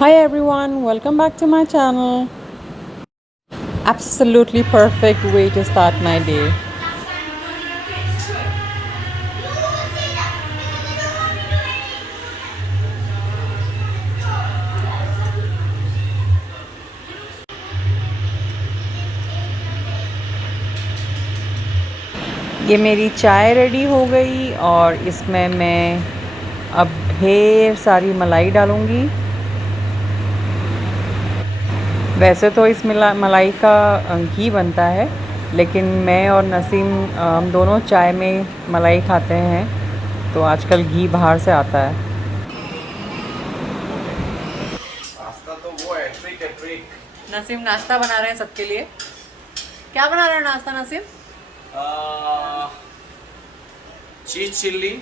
Hi everyone, welcome back to my channel. Absolutely perfect way to start my day. ये मेरी चाय ready हो गई और इसमें मैं अब ढेर सारी मलाई डालूँगी। वैसे तो इस मलाई का घी बनता है, लेकिन मैं और नसीम हम दोनों चाय में मलाई खाते हैं, तो आजकल घी बाहर से आता है। नाश्ता तो वो है, ट्रिक है ट्रिक। नसीम नाश्ता बना रहे हैं सबके लिए। क्या बना रहे हैं नाश्ता नसीम? चीज चिल्ली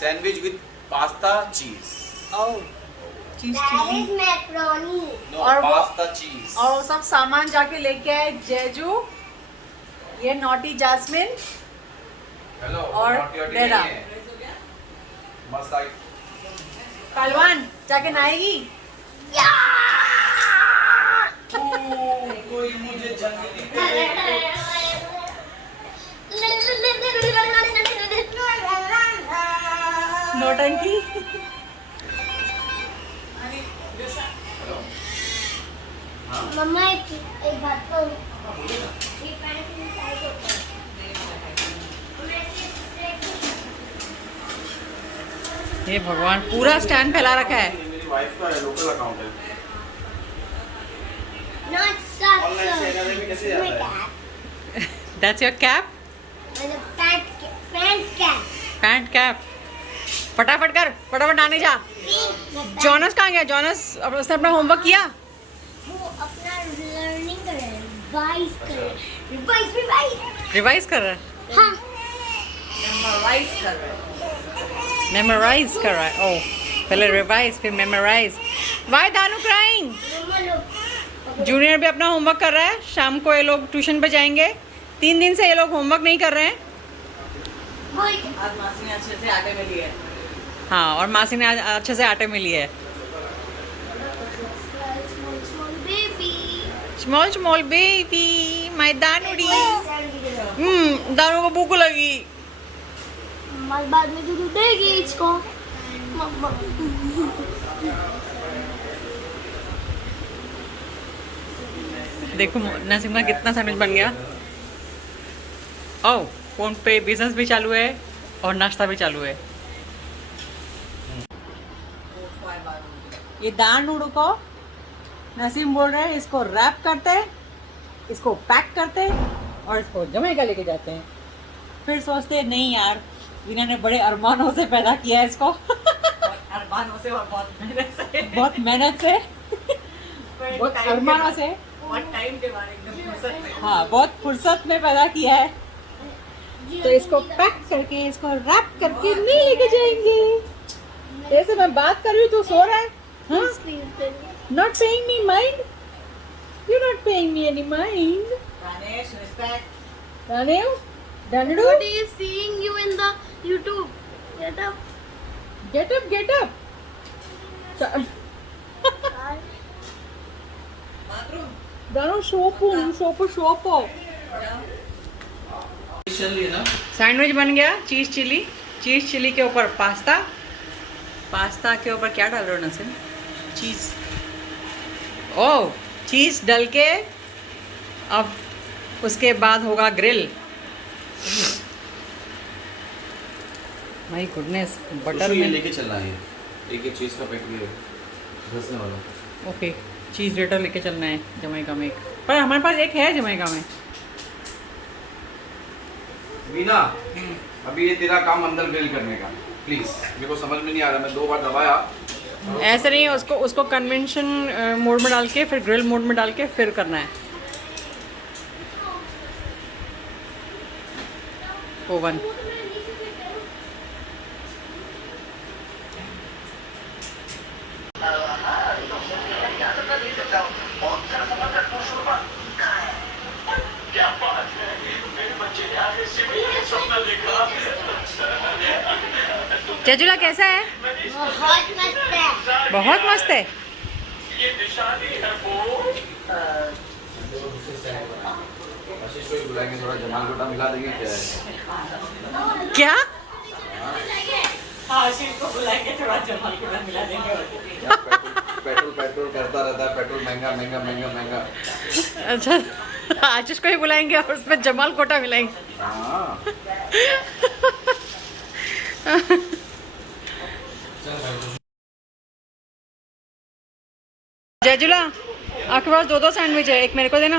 सैंडविच विद पास्ता चीज। ओह, चीज चिल्ली नो और वो- पास्ता चीज। और वो सब सामान जाके लेके आए जेजू, ये नॉटी जास्मिन हेलो और डेरा। मस्त आई। पहलवान जाके नहाएगी। कोई मुझे जंगली पे नौटंकी। मम्मा एक बात कहूँ, ये पैंट में टाइट होता है। हे भगवान, पूरा स्टैंड फैला रखा है। मेरी वाइफ का है, लोकल अकाउंट है। Not socks, ऑनलाइन चैनल में कैसे my आता है? cap. That's your cap? मतलब पैंट कैप। Pant cap. फटाफट कर, फटाफट आने जा। जॉनस कहाँ गया? जॉनस अब उसने अपना होमवर्क किया? वो अपना लर्निंग कर रहा है, रिवाइज कर रहा है, रिवाइज। रिवाइज कर रहा है? हाँ, मेमोराइज कर रहा है। ओह, पहले रिवाइज फिर मेमोराइज। वाई दानू क्राइंग? मम्मा लोग जूनियर भी अपना होमवर्क कर रहा है। शाम को ये लोग ट्यूशन पे जाएंगे। 3 दिन से ये लोग होमवर्क नहीं कर रहे हैं। आज मासी ने अच्छे से आटे मिली है। हाँ, और मासी ने आज अच्छे से आटे मिली है। Baby small small baby my दानुड़ी। दानू को भूख लगी। बाद में दूध देगी इसको। मम्मा देखो नसीम का कितना सैंडविच बन गया। ओह, फोन पे बिजनेस भी चालू है और नाश्ता भी चालू है। ये दाल नूडल को नसीम बोल रहे हैं इसको रैप करते, इसको पैक करते और इसको जमैका लेके जाते हैं। फिर सोचते हैं नहीं यार, इन्होंने बड़े अरमानों से पैदा किया है इसको। अरमानों से और बहुत मेहनत से बहुत मेहनत से, बहुत अरमानों से, बहुत टाइम के बाद एकदम फुर्सत में। हाँ बहुत फुर्सत में पैदा किया है। तो इसको पैक करके, इसको रैप करके नहीं लेके जाएंगे। जैसे मैं बात कर रही हूँ तो सो रहा है। हाँ? Not paying me mind? You're not paying me any mind. Ganesh, respect. Daniel? Daniel? What is seeing you in the YouTube? Get up. Get up, get up. Bathroom. Daniel, शोपो। सैंडविच बन गया, चीज़ चिली। चीज़ चिली के ऊपर pasta. Pasta के ऊपर क्या डाल रहे हो नसीम? चीज़। ओह, चीज़ डाल के अब उसके बाद होगा ग्रिल। माय गुडनेस, बटर ये में। लेके चलना है, एक चीज का पैकेट घसने वाला। ओके, चीज़ ग्रेटर लेके चलना है जमैका में एक। पर हमारे पास एक है जमैका में। मीना, अभी ये तेरा काम अंदर ग्रिल करने का, प्लीज। मेरे को समझ में नहीं आ रहा, मैं 2 बार दबाया। ऐसे नहीं, उसको कन्वेंशन मोड में डाल के फिर ग्रिल मोड में डाल के फिर करना है। ओवन। चजुला कैसा है? बहुत मस्त है। बहुत मस्त है। आशीष को ही बुलाएंगे, थोड़ा जमाल गोटा मिला देंगे क्या है? क्या हाँ आशीष को बुलाएंगे, थोड़ा जमाल को मिला देंगे। पेट्रोल पेट्रोल करता रहता है, पेट्रोल महंगा महंगा महंगा महंगा। अच्छा आशीष को ही बुलाएंगे और उसमें जमाल कोटा मिलाएंगे। हाँ जयजुला आपके पास 2 सैंडविच है, एक मेरे को देना।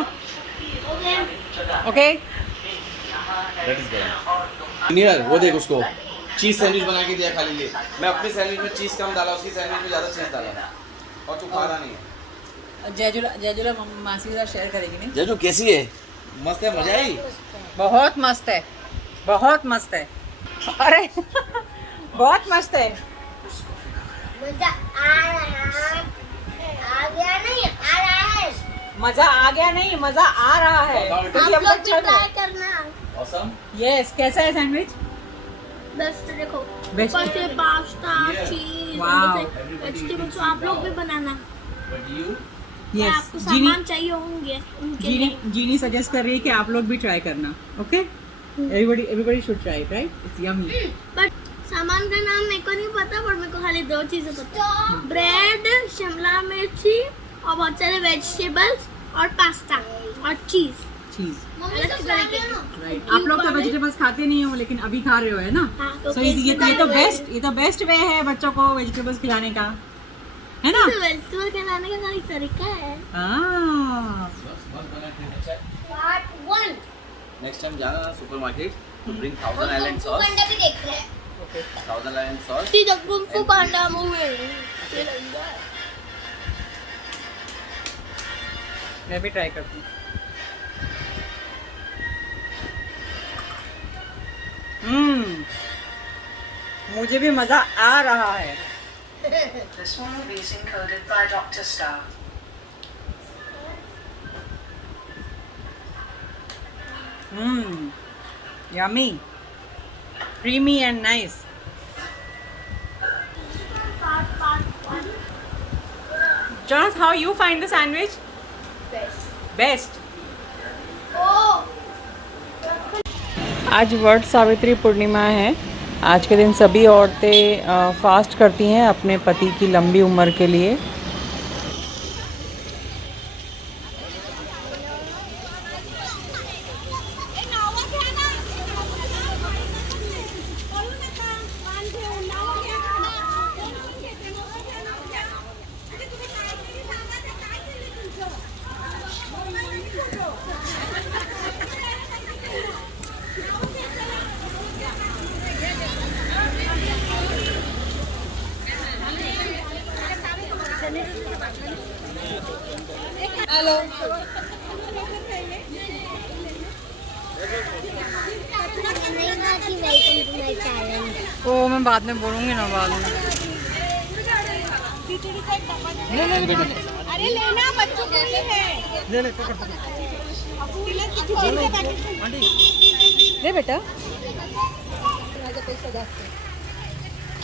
ओके नियर वो देख उसको चीज सैंडविच बना के दिया खाली लिए। मैं अपने सैंडविच में चीज कम डाला, उसकी सैंडविच में ज्यादा चीज डाला और तू खा रहा नहीं है। जयजुला मासी के साथ शेयर करेगी नहीं? जयजू कैसी है? मस्त है, मजा आई? बहुत मस्त है, बहुत मस्त है। अरे बहुत मस्त है। मजा आ गया नहीं, आ रहा है। मजा आ गया नहीं, मजा आ रहा है। आप लोग भी ट्राई करना। Awesome? यस कैसा है सैंडविच? बेस्ट देखो, Best. ऊपर से पास्ता, चीज, Wow. वेजिटेबल्स, आप लोग भी बनाना। But you? यस आपको सामान चाहिए होंगे उनके लिए। जीनी सजेस्ट कर रही है कि आप लोग भी ट्राई करना। Okay everybody should try right, it's yummy. But सामान का नाम मेरे को नहीं पता, पर मेरे को खाली 2 चीजें पता है, ब्रेड, शिमला मिर्ची और बहुत सारे वेजिटेबल्स और पास्ता और चीज। चीज अलग तरीके की। राइट, आप लोग तो वेजिटेबल्स खाते नहीं हो लेकिन अभी खा रहे हो है ना? हाँ, तो सो ये तो बेस्ट वे है बच्चों को वेजिटेबल्स खिलाने का, है ना? वेजिटेबल खिलाने का कोई तरीका है। हाँ पार्ट 1 नेक्स्ट टाइम जाना ना सुपरमार्केट तो ब्रिंग 1000 आइलैंड सॉस। पांडा भी देख रहे हैं। 1000 आइलैंड सॉस। सीधा कुंफू पांडा मूवी। मैं भी ट्राई करती हूँ। मुझे भी मजा आ रहा है। This will be encoded by Dr. Star. Yummy, creamy and nice. Jonas, how you find the sandwich? Best. आज वट सावित्री पूर्णिमा है। आज के दिन सभी औरतें फास्ट करती हैं अपने पति की लंबी उम्र के लिए। वो मैं बाद में बोलूँगी ना, बाद में। अरे लेना बच्चों के लिए है। ले बेटा।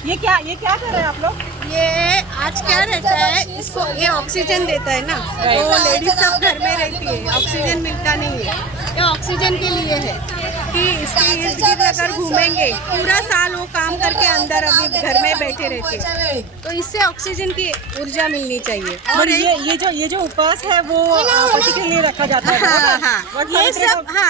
ये क्या कर रहे हैं आप लोग? ये आज क्या रहता है, इसको ये ऑक्सीजन देता है ना, तो लेडीज सब घर में रहती है, ऑक्सीजन मिलता नहीं है। ये ऑक्सीजन के लिए है कि इसके इर्द गिर्द अगर घूमेंगे पूरा साल वो काम करके अंदर अभी घर में बैठे रहते हैं, तो इससे ऑक्सीजन की ऊर्जा मिलनी चाहिए। और ये जो उपवास है वो पति के लिए रखा जाता है। हाँ,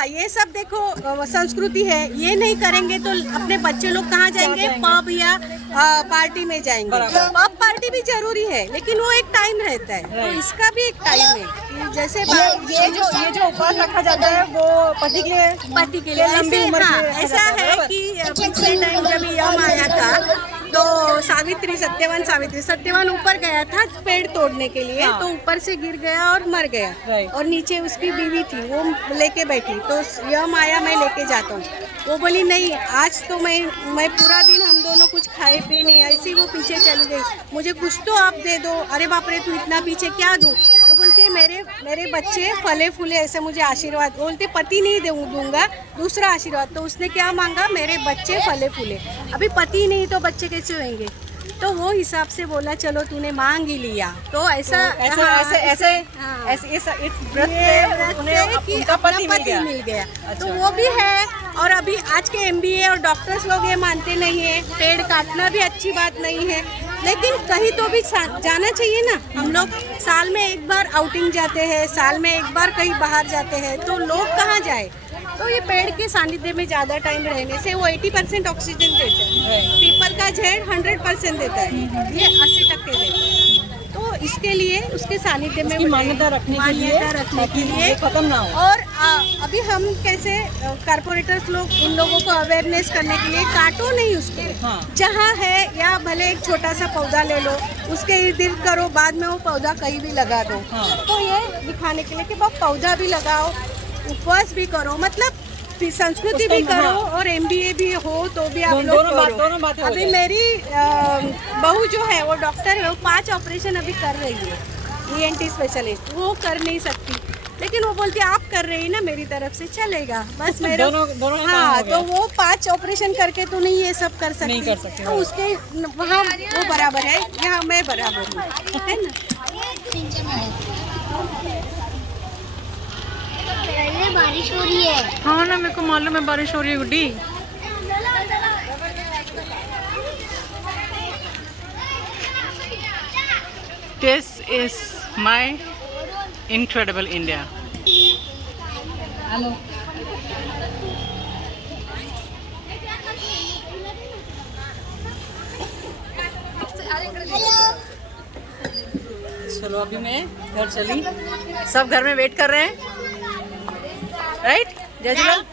ये सब देखो संस्कृति है। ये नहीं करेंगे तो अपने बच्चे लोग कहाँ जाएंगे? पब या पार्टी में जाएंगे। पब पार्टी भी जरूरी है लेकिन वो एक टाइम रहता है, तो इसका भी एक टाइम है कि जैसे ये जो उपवास रखा जाता है वो पति के लिए लंबी उम्र के लिए रखा ऐसा जाता है कि पिछले टाइम जब यम आया था तो सत्यवान ऊपर गया था पेड़ तोड़ने के लिए, तो ऊपर से गिर गया और मर गया। और नीचे उसकी बीवी थी, वो लेके बैठी, तो यम आया मैं लेके जाता हूँ। वो बोली नहीं, आज तो मैं पूरा दिन हम दोनों कुछ खाए पिए नहीं, ऐसी वो पीछे चली गई। मुझे कुछ तो आप दे दो। अरे बाप रे, तू इतना पीछे क्या दूँ? तो बोलते मेरे बच्चे फले फूले, ऐसे मुझे आशीर्वाद। बोलते पति नहीं दूंगा, दूसरा आशीर्वाद। तो उसने क्या मांगा? मेरे बच्चे फले फूले। अभी पति नहीं तो बच्चे कैसे होंगे? तो वो हिसाब से बोला चलो तूने मांग ही लिया, तो ऐसा ऐसे हाँ, ऐसे ऐसे हाँ। ऐसे इस व्रत ये से व्रत उन्हें से कि उनका अपना पति मिल गया। तो वो भी है। और अभी आज के MBA और डॉक्टर्स लोग ये मानते नहीं है, पेड़ काटना भी अच्छी बात नहीं है, लेकिन कहीं तो भी जाना चाहिए ना। हम लोग साल में एक बार आउटिंग जाते हैं, साल में एक बार कहीं बाहर जाते हैं, तो लोग कहाँ जाए। तो ये पेड़ के सानिध्य में ज़्यादा टाइम रहने से वो 80% ऑक्सीजन देता है, पीपल का झाड़ 100% देता है, ये 80% देता है। तो इसके लिए उसके सानिध्य में इसकी मान्यता रखने के लिए, ये खत्म ना हो। और अभी हम कैसे कारपोरेटर्स लोग उन लोगों को अवेयरनेस करने के लिए काटो नहीं उसको, हाँ। जहाँ है या भले एक छोटा सा पौधा ले लो, उसके इर्द गिर्द करो, बाद में वो पौधा कहीं भी लगा दो। हाँ। तो ये दिखाने के लिए कि बहुत पौधा भी लगाओ, उपवास भी करो, मतलब संस्कृति भी उसको, करो हाँ। और MBA भी हो तो भी आप लोग दोनों बातें करो। हो अभी जाए। मेरी बहू जो है वो डॉक्टर है, वो 5 ऑपरेशन अभी कर रही है, ENT स्पेशलिस्ट, वो कर नहीं सकती, लेकिन वो बोलती आप कर रही ना मेरी तरफ से चलेगा, बस मेरे दोनों का काम हाँ। हो गया। तो वो 5 ऑपरेशन करके तो नहीं ये सब कर सकती, नहीं कर सकती, तो उसके वहाँ वो बराबर है, यहाँ मैं बराबर हूँ, है ना। बारिश हो रही है। हाँ ना, मेरे को मालूम है बारिश हो रही है गुड्डी। This is my incredible India. Hello. चलो अभी मैं घर चली, सब घर में वेट कर रहे हैं, राइट जय झूलेलाल।